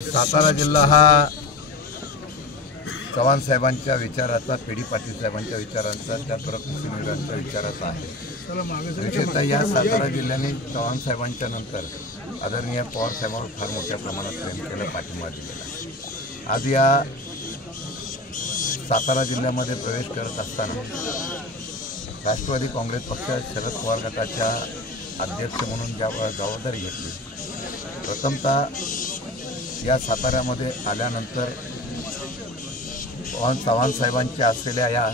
सातारा जिल्हा हा चव्हाण साहेबांच्या विचाराचा, पेढी पाटील साहेबांच्या विचारांचा, त्याचबरोबर कृषीविरांच्या विचाराचा आहे। विशेषतः या सातारा जिल्ह्याने चव्हाण साहेबांच्या नंतर आदरणीय पवार साहेबांवर फार मोठ्या प्रमाणात प्रेम केलं, पाठिंबा दिलेला। आज या सातारा जिल्ह्यामध्ये प्रवेश करत असताना राष्ट्रवादी काँग्रेस पक्ष शरद पवार गटाच्या अध्यक्ष म्हणून जबाबदारी घेतली। प्रथमतः या साताऱ्यामध्ये आल्यानंतर चव्हाण साहेबांच्या असलेल्या या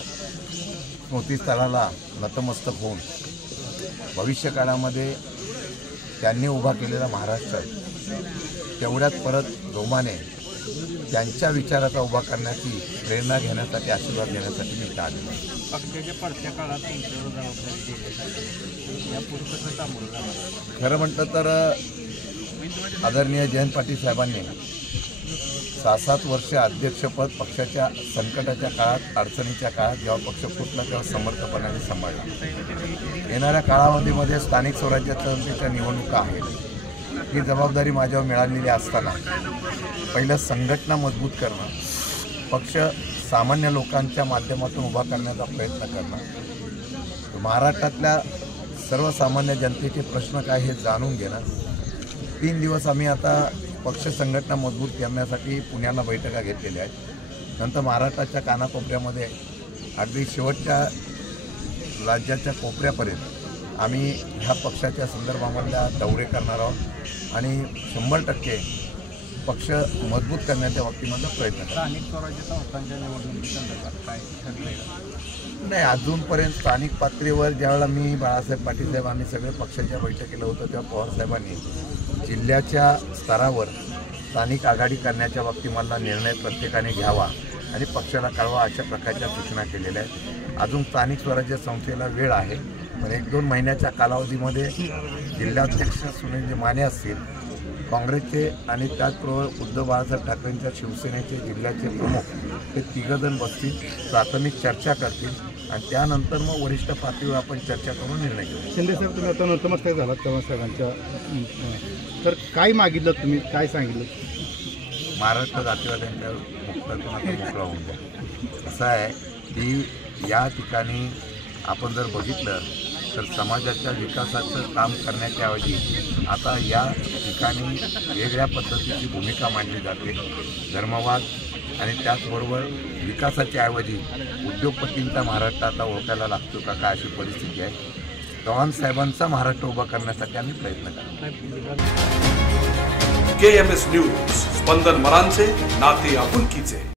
स्मृतीस्थळाला नतमस्तक होऊन भविष्य काळामध्ये त्यांनी उभा केलेला महाराष्ट्र तेवढ्याच परत जोमाने त्यांच्या विचाराचा उभा करण्याची प्रेरणा घेण्यासाठी, आशीर्वाद घेण्यासाठी मी इथं आलेलो आहे। पक्षाच्या पडत्या काळात तुमच्यावर जबाबदारी दिली यापूर्वी कसं सामोरं जाणार? खरं म्हटलं तर आदरणीय जयंत पाटील साहेबांनी 6-7 वर्ष अध्यक्षपद पक्षाच्या संकटाच्या काळात, अडचणीच्या काळात जेव्हा पक्ष फुटला तेव्हा समर्थपणाने सांभाळला। येणाऱ्या काळामध्ये स्थानिक स्वराज्य संस्थेच्या निवडणुका आहेत। ही जबाबदारी माझ्यावर मिळालेली असताना पहिलं संघटना मजबूत करणं, पक्ष सामान्य लोकांच्या माध्यमातून उभा करण्याचा प्रयत्न करणं, महाराष्ट्रातल्या सर्वसामान्य जनतेचे प्रश्न काय हे जाणून घेणं। 3 दिवस आम्ही आता पक्ष संघटना मजबूत करण्यासाठी पुण्याला बैठका घेतलेल्या आहेत। नंतर महाराष्ट्राच्या कानाकोपऱ्यामध्ये अगदी शेवटच्या राज्याच्या कोपऱ्यापर्यंत आम्ही ह्या पक्षाच्या संदर्भामधल्या दौरे करणार आहोत आणि 100% पक्ष मजबूत करण्याच्या बाबतीमध्ये प्रयत्न करतो। स्थानिक स्वराज्य संस्थांच्या निवडणुकीसंदर्भात काय ठरलेलं नाही, अजूनपर्यंत स्थानिक पातळीवर ज्यावेळेला मी बाळासाहेब पाटील साहेब आम्ही सगळे पक्षाच्या बैठकीला होतो तेव्हा पवार साहेबांनी जिल्ह्याच्या स्तरावर स्थानिक आघाडी करण्याच्या बाबतीमधला निर्णय प्रत्येकाने घ्यावा आणि पक्षाला कळवा अशा प्रकारच्या सूचना केलेल्या आहेत। अजून स्थानिक स्वराज्य संस्थेला वेळ आहे, पण 1-2 महिन्याच्या कालावधीमध्ये जिल्हाध्यक्ष सुनील माने असतील, काँग्रेसचे आणि त्याचबरोबर उद्धव बाळासाहेब ठाकरेंच्या शिवसेनेचे जिल्ह्याचे प्रमुख हे 3 जण बसतील, प्राथमिक चर्चा करतील आणि त्यानंतर मग वरिष्ठ पातळीवर आपण चर्चा करून निर्णय घेऊ। शिंदे साहेब, तुम्ही आता नतमस्तक झालात चव्हाण साहेबांच्या, तर काय मागितलं तुम्ही, काय सांगितलं? महाराष्ट्र जातीवाद्यांच्या मुक्तातून आता मोकळा होऊन द्या। असं आहे की या ठिकाणी आपण जर बघितलं तर समाजाच्या विकासाचं काम करण्याच्याऐवजी आता या ठिकाणी वेगळ्या पद्धतीची भूमिका मांडली जाते। धर्मवाद आणि त्याचबरोबर विकासाच्या ऐवजी उद्योगपतींचा महाराष्ट्र आता ओळखायला लागतो का काय अशी परिस्थिती आहे। चव्हाण साहेबांचा महाराष्ट्र उभा करण्यासाठी आम्ही प्रयत्न करतो। KMS न्यूज, स्पंदन मरांचे नाते आपुलकीचे।